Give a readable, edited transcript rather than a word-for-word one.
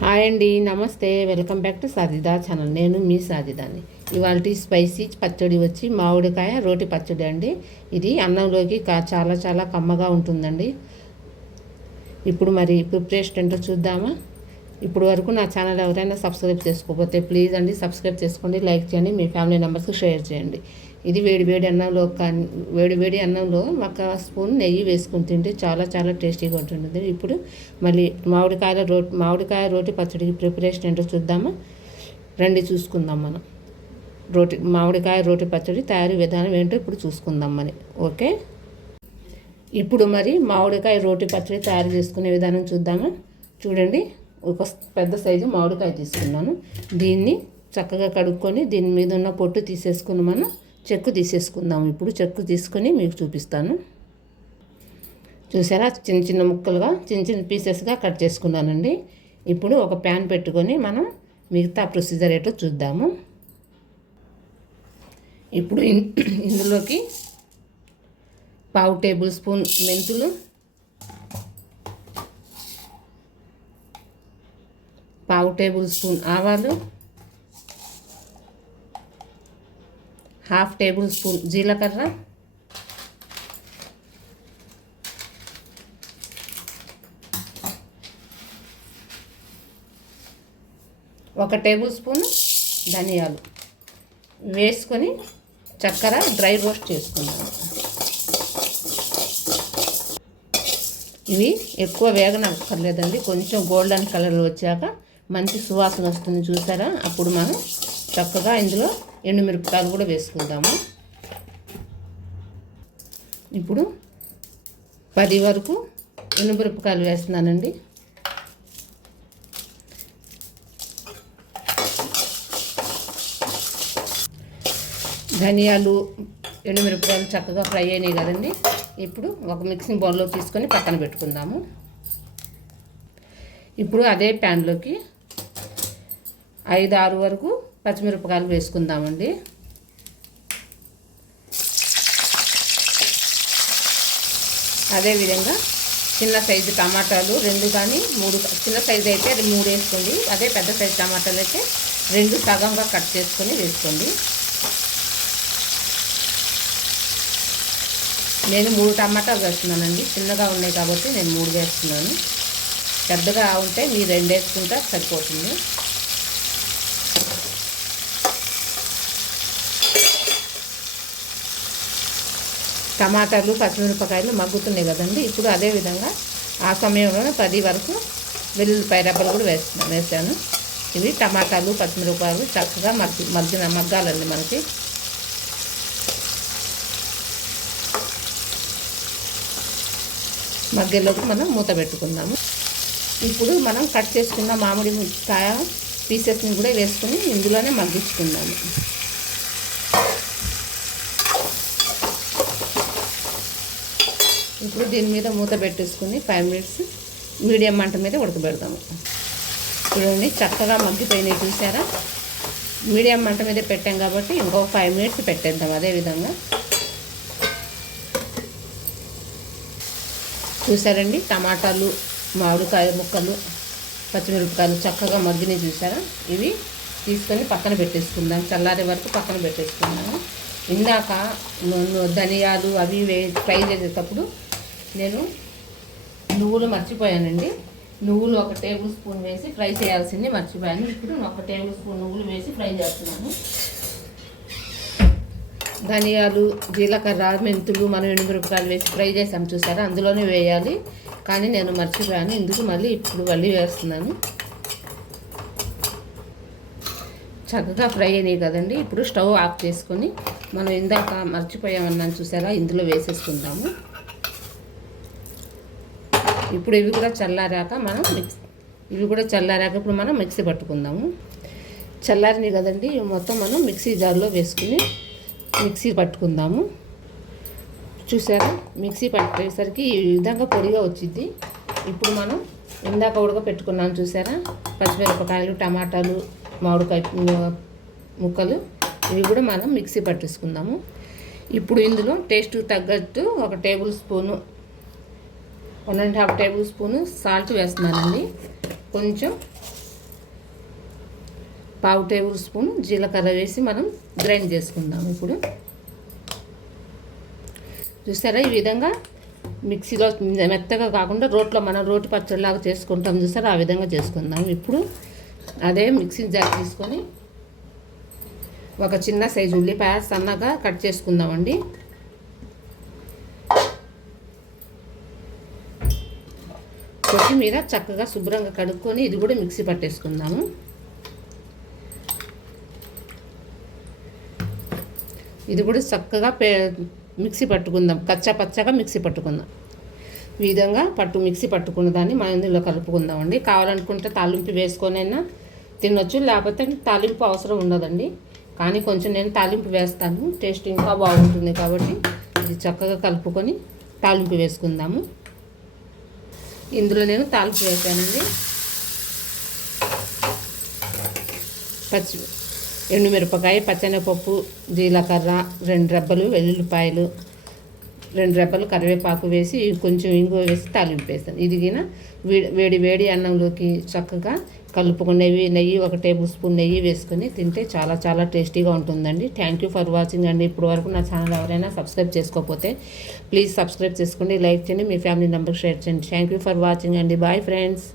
Hi అండి, నమస్తే. Welcome back to Sajida channel. నేను మీ సాజిదాని. ఇవాళ స్పైసీ పచ్చడి వచ్చి మామిడికాయ రోటి పచ్చడి అండి. ఇది అన్నంలోకి చాలా చాలా కమ్మగా ఉంటుందండి. ఇప్పుడు మరి ప్రిపరేషన్ ఏంటో చూద్దామా. ఇప్పుడు వరకు నా ఛానల్ ఎవరైనా సబ్స్క్రైబ్ చేసుకోకపోతే ప్లీజ్ అండి సబ్స్క్రైబ్ చేసుకోండి, లైక్ చేయండి, మీ ఫ్యామిలీ మెంబర్స్కి షేర్ చేయండి. ఇది వేడి అన్నంలో వేడి అన్నంలో ఒక స్పూన్ నెయ్యి వేసుకుని తింటే చాలా చాలా టేస్టీగా ఉంటుంది. ఇప్పుడు మళ్ళీ మామిడికాయ రోటి పచ్చడికి ప్రిపరేషన్ ఏంటో చూద్దామా. రండి చూసుకుందాం. మనం మామిడికాయ రోటి పచ్చడి తయారీ విధానం ఏంటో ఇప్పుడు చూసుకుందాం మరి. ఓకే, ఇప్పుడు మరి మామిడికాయ రోటి పచ్చడి తయారు చేసుకునే విధానం చూద్దామా. చూడండి, ఒక పెద్ద సైజు మామిడికాయ తీసుకున్నాను. దీన్ని చక్కగా కడుక్కొని దీని మీద ఉన్న పొట్టు తీసేసుకుని మనం చెక్కు తీసేసుకుందాం. ఇప్పుడు చెక్కు తీసుకొని మీకు చూపిస్తాను. చూసారా, చిన్న చిన్న ముక్కలుగా చిన్న పీసెస్గా కట్ చేసుకున్నానండి. ఇప్పుడు ఒక ప్యాన్ పెట్టుకొని మనం మిగతా ప్రొసీజర్ ఏంటో చూద్దాము. ఇప్పుడు ఇందులోకి 1/2 టేబుల్ స్పూన్ మెంతులు, 1/2 టేబుల్ స్పూన్ ఆవాలు, 1/2 టేబుల్ స్పూన్ జీలకర్ర, 1 టేబుల్ స్పూన్ ధనియాలు వేసుకొని చక్కెర డ్రై రోస్ట్ చేసుకున్నాను. ఇవి ఎక్కువ వేగనక్కర్లేదండి, కొంచెం గోల్డెన్ కలర్ వచ్చాక మంచి సువాసన వస్తుంది చూసారా. అప్పుడు మనం చక్కగా ఇందులో ఎండుమిరపకాయలు కూడా వేసుకుందాము. ఇప్పుడు 10 వరకు ఎండుమిరపకాయలు వేస్తున్నానండి. ధనియాలు ఎండుమిరపకాయలు చక్కగా ఫ్రై అయినాయి కదండి. ఇప్పుడు ఒక మిక్సింగ్ బౌల్లో తీసుకొని పక్కన పెట్టుకుందాము. ఇప్పుడు అదే ప్యాన్లోకి 5-6 వరకు పచ్చిమిరపకాయలు వేసుకుందామండి. అదేవిధంగా చిన్న సైజు టమాటాలు 2 కానీ 3, చిన్న సైజు అయితే 3 వేసుకోండి. అదే పెద్ద సైజు టమాటాలు అయితే 2 సగంగా కట్ చేసుకొని వేసుకోండి. నేను 3 టమాటాలు వేస్తున్నానండి. చిన్నగా ఉన్నాయి కాబట్టి నేను 3 వేస్తున్నాను. పెద్దగా ఉంటే మీరు 2 వేసుకుంటే సరిపోతుంది. టమాటాలు పచ్చిమిరపకాయలు మగ్గుతున్నాయి కదండి. ఇప్పుడు అదేవిధంగా ఆ సమయంలో 10 వరకు వెల్లుల్లిపాయ రెబ్బలు కూడా వేసాను. ఇవి టమాటాలు పచ్చిమిరపకాయలు చక్కగా మగ్గాలండి మనకి. మగ్గెలోకి మనం మూత పెట్టుకుందాము. ఇప్పుడు మనం కట్ చేసుకున్న మామిడికాయ పీసెస్ని కూడా వేసుకొని ఇందులోనే మగ్గించుకుందాము. ఇప్పుడు దీని మీద మూత పెట్టేసుకుని 5 మినిట్స్ మీడియం మంట మీద ఉడకబెడదాము. చూడండి, చక్కగా మగ్గిపోయినాయి చూసారా. మీడియం మంట మీద పెట్టాం కాబట్టి ఇంకో 5 మినిట్స్ పెట్టేద్దాం. అదేవిధంగా చూసారండి, టమాటాలు మామిడికాయ ముక్కలు పచ్చిమిరపకాయలు చక్కగా మగ్గినాయి చూసారా. ఇవి తీసుకొని పక్కన పెట్టేసుకుందాం. చల్లారే వరకు పక్కన పెట్టేసుకున్నాను. ఇందాక ధనియాలు అవి ఫ్రై చేసేటప్పుడు నేను నువ్వులు మర్చిపోయానండి. నువ్వులు 1 టేబుల్ స్పూన్ వేసి ఫ్రై చేయాల్సింది మర్చిపోయాను. ఇప్పుడు 1 టేబుల్ స్పూన్ నువ్వులు వేసి ఫ్రై చేస్తున్నాను. ధనియాలు, జీలకర్ర, మెంతులు మనం ఎండుమిరపకాయలు వేసి ఫ్రై చేసాం చూసారా, అందులోనే వేయాలి. కానీ నేను మర్చిపోయాను, ఇందుకు ఇప్పుడు మళ్ళీ వేస్తున్నాను. చక్కగా ఫ్రై అయినాయి కదండి. ఇప్పుడు స్టవ్ ఆఫ్ చేసుకొని మనం ఇందాక మర్చిపోయామన్నాను చూసారా, ఇందులో వేసేసుకుందాము. ఇప్పుడు ఇవి కూడా చల్లారాక ఇప్పుడు మనం మిక్సీ పట్టుకుందాము. చల్లారినాయి కదండి, మొత్తం మనం మిక్సీ జార్లో వేసుకుని మిక్సీ పట్టుకుందాము. చూసారా, మిక్సీ పట్టేసరికి ఈ విధంగా పొడిగా వచ్చింది. ఇప్పుడు మనం ఇందాక ఉడకపెట్టుకున్నాం చూసారా, పచ్చిమిరపకాయలు, టమాటాలు, మామిడికాయ ముక్కలు, ఇవి కూడా మనం మిక్సీ పట్టేసుకుందాము. ఇప్పుడు ఇందులో టేస్ట్ తగ్గట్టు 1 table spoon 1.5 table spoon salt వేస్తున్నానండి. కొంచెం పావు టేబుల్ స్పూన్ జీలకర్ర వేసి మనం గ్రైండ్ చేసుకుందాం. ఇప్పుడు చూసారా, ఈ విధంగా మిక్సీలో మెత్తగా కాకుండా రోట్లో మనం రోటి పచ్చడిలాగా చేసుకుంటాం చూసారా, ఆ విధంగా చేసుకుందాం. ఇప్పుడు అదే మిక్సీ జార్ తీసుకొని ఒక చిన్న సైజు ఉల్లిపాయ సన్నగా కట్ చేసుకుందామండి. కొత్తిమీర చక్కగా శుభ్రంగా కడుక్కొని ఇది కూడా మిక్సీ పట్టేసుకుందాము. ఇది కూడా చక్కగా మిక్సీ పట్టుకుందాం, కచ్చా పచ్చగా మిక్సీ పట్టుకుందాం. ఈ విధంగా మిక్సీ పట్టుకున్న దాన్ని మనం ఇందులో కలుపుకుందామండి. కావాలనుకుంటే తాలింపు వేసుకొనైనా తినొచ్చు, లేకపోతే తాలింపు అవసరం ఉండదండి. కానీ కొంచెం నేను తాలింపు వేస్తాను, టేస్ట్ ఇంకా బాగుంటుంది కాబట్టి ఇది చక్కగా కలుపుకొని తాలింపు వేసుకుందాము. ఇందులో నేను తాలింపు వేసానండి. ఎండుమిరపకాయ, పచ్చెనగపప్పు, జీలకర్ర, 2 రెబ్బలు వెల్లుల్లిపాయలు, 2 రెబ్బలు కరివేపాకు వేసి కొంచెం ఇంగువ వేసి తాలింపు వేస్తాను. ఇది వేడి వేడి అన్నంలోకి చక్కగా కలుపుకుని నెయ్యి 1 టేబుల్ స్పూన్ నెయ్యి వేసుకొని తింటే చాలా చాలా టేస్టీగా ఉంటుందండి. థ్యాంక్ యూ ఫర్ వాచింగ్ అండి. ఇప్పటి వరకు నా ఛానల్ ఎవరైనా సబ్స్క్రైబ్ చేసుకోకపోతే ప్లీజ్ సబ్స్క్రైబ్ చేసుకోండి, లైక్ చేయండి, మీ ఫ్యామిలీ మెంబర్కి షేర్ చేయండి. థ్యాంక్ యూ ఫర్ వాచింగ్ అండి. Bye friends.